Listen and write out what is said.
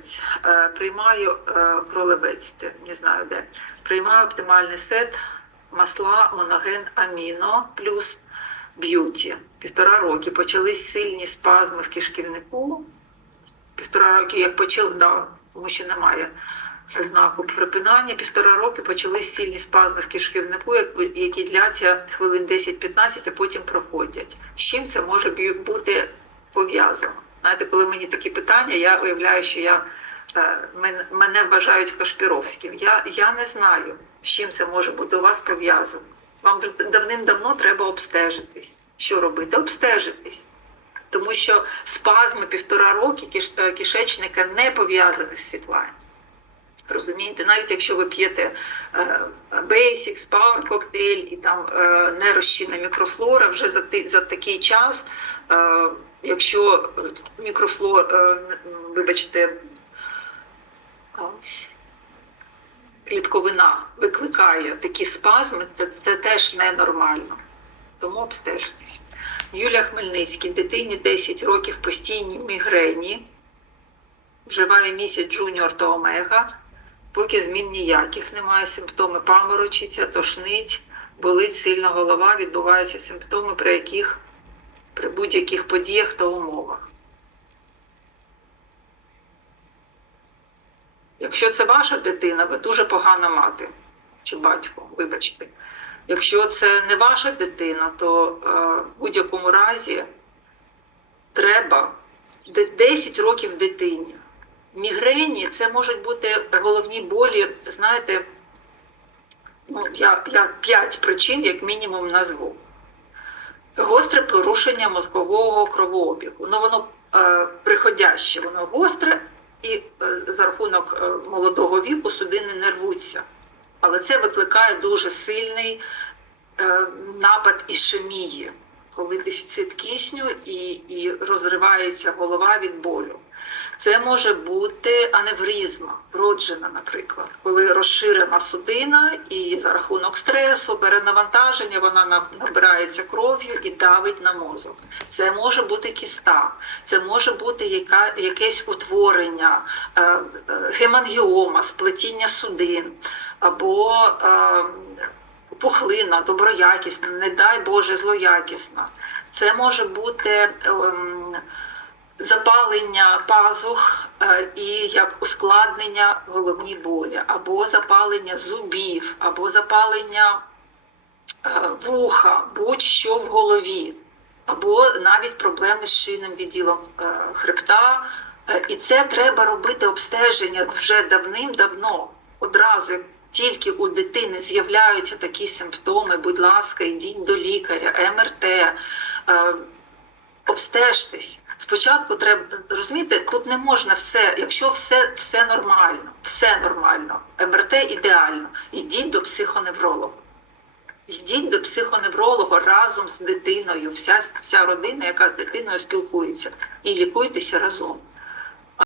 кролевець. Е, Приймаю е, кролевець, не знаю де. Приймаю оптимальний сет масла моноген аміно плюс б'юті. Півтора роки почались сильні спазми в кишківнику. Півтора роки, як почали, да, тому що немає знаку припинання. Півтора роки почались сильні спазми в кишківнику, як- які дляться хвилин 10-15, а потім проходять. З чим це може бути пов'язано? Знаєте, коли мені такі питання, я уявляю, що я, е, мене вважають Кашпіровським. Я, я не знаю, з чим це може бути у вас пов'язано. Вам давним-давно треба обстежитись. Що робити? Обстежитись. Тому що спазми півтора роки е, кишечника не пов'язані з світланням. Розумієте, навіть якщо ви п'єте е, Basics, Power коктейль і там е, не розчинна мікрофлора, вже за, за такий час, е, якщо мікрофлор, вибачте, клітковина викликає такі спазми, то це теж ненормально. Тому обстежитесь. Юлія Хмельницький, дитині 10 років постійні мігрені, вживає місяць джуніор та омега, поки змін ніяких немає, симптоми паморочиться, тошнить, болить сильно голова, відбуваються симптоми, при яких при будь-яких подіях та умовах. Якщо це ваша дитина, ви дуже погана мати чи батько, вибачте. Якщо це не ваша дитина, то е, в будь-якому разі треба 10 років дитині. Мігрені це можуть бути головні болі, знаєте, ну, я, я 5 причин, як мінімум, назву. Гостре порушення мозкового кровообігу. Ну, воно е, приходяще, воно гостре, і е, за рахунок е, молодого віку судини не рвуться. Але це викликає дуже сильний е, напад ішемії, коли дефіцит кисню і, і розривається голова від болю. Це може бути аневризма, вроджена, наприклад, коли розширена судина і за рахунок стресу, перенавантаження, вона набирається кров'ю і давить на мозок. Це може бути кіста, це може бути яка, якесь утворення, е, е, гемангіома, сплетіння судин або е, пухлина доброякісна, не дай Боже, злоякісна. Це може бути. ем, запалення пазух е, і як ускладнення головні болі, або запалення зубів, або запалення е, вуха, будь-що в голові, або навіть проблеми з шийним відділом е, хребта. І це треба робити обстеження вже давним-давно, одразу. Тільки у дитини з'являються такі симптоми, будь ласка, йдіть до лікаря, МРТ, е, обстежтесь. Спочатку треба розумієте, тут не можна все, якщо все, все нормально, все нормально, МРТ ідеально, йдіть до психоневролога. Йдіть до психоневролога разом з дитиною, вся, вся родина, яка з дитиною спілкується, і лікуйтеся разом.